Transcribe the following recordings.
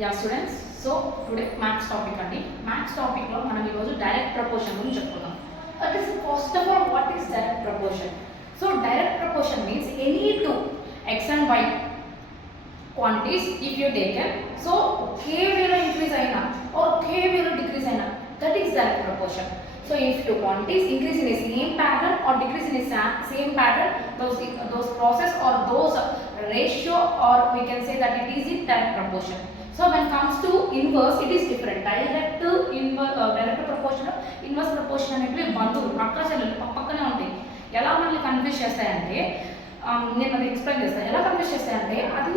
Yeah students, so today maths topic అండి. Maths టాపిక్లో మనం ఈరోజు డైరెక్ట్ ప్రపోర్షన్ గురించి చెప్పుకుందాం. That is first of all what is direct proportion. So direct proportion means any two x and y quantities if you taken, so ఒకే వేలో increase అయినా ఒకే వేలో డిక్రీజ్ అయినా, that is direct proportion. So if two quantities increase in the same pattern or decrease in the same pattern, those process or those ratio, or we can say that it is in direct proportion. So when it comes to inverse, it is different. Direct inverse, direct proportion, inverse proportion అనేవి బంధువులు అక్క చెల్లెలు పక్కనే ఉంటాయి. ఎలా మనల్ని కన్ఫ్యూజ్ చేస్తాయంటే, నేను అది ఎక్స్ప్లెయిన్ చేస్తాను. ఎలా కన్ఫ్యూజ్ చేస్తాయంటే, అది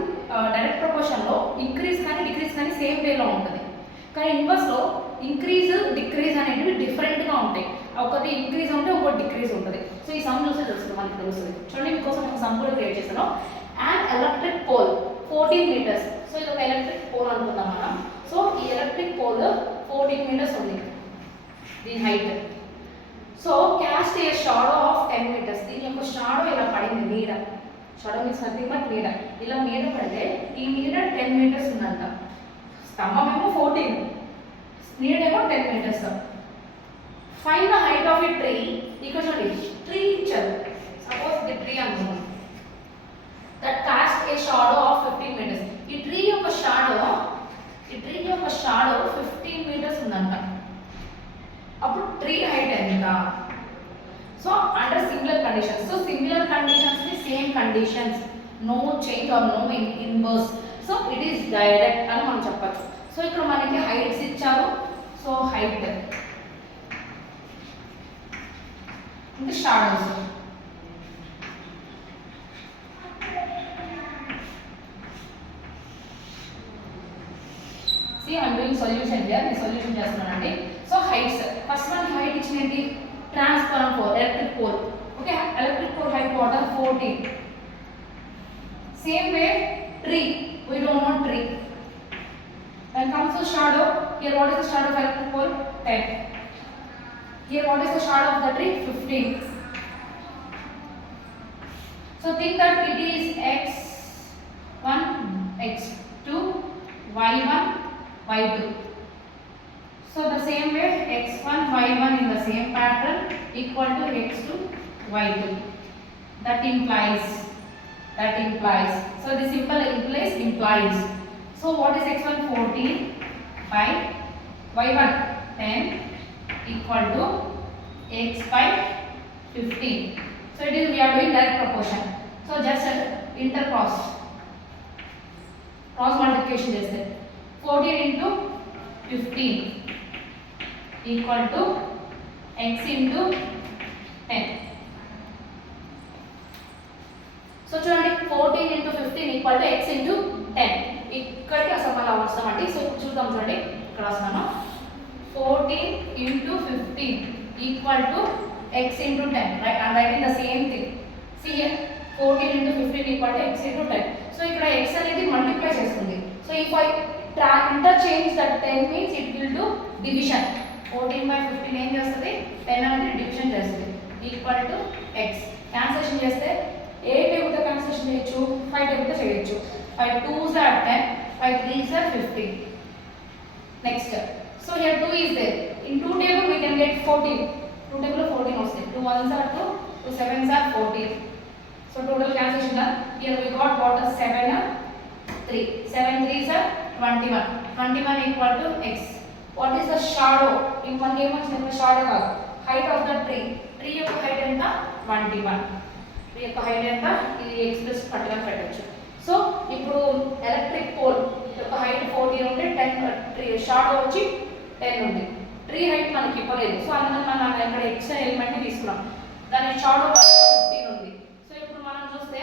డైరెక్ట్ ప్రపోర్షన్లో ఇంక్రీజ్ కానీ డిక్రీజ్ కానీ సేమ్ వేలో ఉంటుంది. కానీ ఇన్వర్స్లో ఇంక్రీజ్ డిక్రీజ్ అనేటివి డిఫరెంట్గా ఉంటాయి. ఒకటి ఇంక్రీజ్ ఉంటే ఒకటి డిక్రీజ్ ఉంటుంది. సో ఈ సమ్ చూస్తే తెలుస్తుంది, మనకి తెలుస్తుంది. చూడండి, మీకోసం ఒక సమ్ కూడా క్రియేట్ చేస్తాను. And electric pole 14 meters. So ఇది ఒక ఎలక్ట్రిక్ పోల్ అనుకుందాం మనం. సో ఈ ఎలక్ట్రిక్ పోల్ 14 మీటర్స్ ఉంది దీని height. So cast a shadow of 10 meters. దీని యొక్క షాడో ఇలా పడింది, నీడ. షాడో మీన్స్ నథింగ్ బట్ నీడ. ఇలా నీడ పడితే ఈ నీడ 10 మీటర్స్ ఉందంట. స్తంభం ఏమో 14, నీడ ఏమో 10 metres. Find the height of a tree. ఇక్కడ చూడండి, ట్రీ ఇచ్చారు. సపోజ్ ది ట్రీ అనుకుందాం. That cast a shadow of 15 metres. ఈ ట్రీ యొక్క షాడో 15 మీటర్స్ ఉందంట. అప్పుడు ట్రీ హైట్ ఎంత? So under similar conditions. So similar conditions ని same conditions, no change or no inverse. So it is direct అని మనం చెప్పచ్చు. సో ఇక్కడ మనకి హైట్స్ ఇచ్చారు. సో హైట్ ఇంకా shadows. See, I am doing solution here. నేను సొల్యూషన్ చేస్తున్నానండి. So heights, first one height ఇచ్చినది transformer pole, electric pole. Okay, electric pole height వాటర్ 14. Same way tree, we don't want tree. When comes to shadow, here what is the shadow of electric pole? 10. Here what is the shadow of the tree? 15. So think that it is x1, x2, y1, y2. So the same way x1, y1 in the same pattern equal to x2, y2. That implies. So the simple implies. So what is x1? 14 by y1 10 equal to x by 15. So it is, we are doing direct proportion. So just cross multiplication చేస్తే 14 into 15 equal to x into 10. సో చూడండి, 14 into 15 equal to x into 10. ఇక్కడికి అసలు మళ్ళీ వస్తామండి. సో చూద్దాం, చూడండి ఇక్కడ వస్తాను. 14 into 15 equal to x into 10. Right, I writing the same thing. See here 14 into 15 ఈక్వల్ టు x into 10. సో ఇక్కడ x అనేది మల్టిప్లై చేస్తుంది. So if I interchange that 10 means it will do division. 14 by 15 ఏం చేస్తుంది? 10 అనేది డివిజన్ చేస్తుంది. Equal to x. క్యాన్సిలేషన్ చేస్తే ఏ టేబుల్తో క్యాన్సిలేషన్ చేయొచ్చు? 5 టేబుల్తో చేయొచ్చు. 5 2s are 10, 5 3s are 15. Next, so here 2 is there. In 2 table we can get 14. 2 table 14 వస్తాయి. 2 1s are 2, 2 7s are 14. So total cancellation done. Here we got what is 7 3. 7 3s are 21. 21 equal to x. What is the shadow? In one game వచ్చిన shadow కాదు, height of the tree. Tree యొక్క height ఎంత? 21. ట్రీ యొక్క హైట్ ఎంత? ఇది x plus 21 పెట్టచ్చు. సో ఇప్పుడు electric pole యొక్క హైట్ 14 ఉంటే 10 ట్రీ షాడో వచ్చి 10 ఉంది. ట్రీ హైట్ మనకి ఇవ్వలేదు. సో అందుకని మనం ఇక్కడ ఎక్స్ట్రా ఎలిమెంట్ని తీసుకున్నాం. దాని షాడో 15 ఉంది. సో ఇప్పుడు మనం చూస్తే,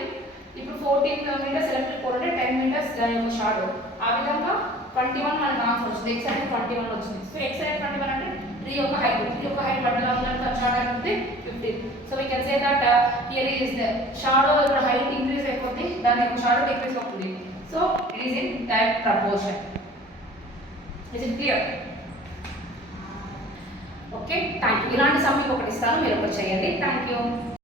ఇప్పుడు 14 మీటర్స్ ఎలక్ట్రిక్ పోల్ అంటే 10 మీటర్స్ దాని యొక్క షాడో. ఆ విధంగా 21 మనకు ఆన్సర్ వచ్చింది. ఎక్స్ అనేది 21 వచ్చింది. సో ఎక్స్ అనేది 21 అంటే ట్రీ యొక్క హైట్ 21 ఉందంటే షాడో అనేది 15. So we can say that here is the shadow ఇక్కడ height increase అయిపోతుంది, దాని యొక్క shadow decrease అవుతుంది. So it is in direct proportion. Is it clear? Okay, thank you. ఇలాంటి సమ్ మీకు ఒకటి ఇస్తాను, మీరు ఒకటి చేయండి. Thank you.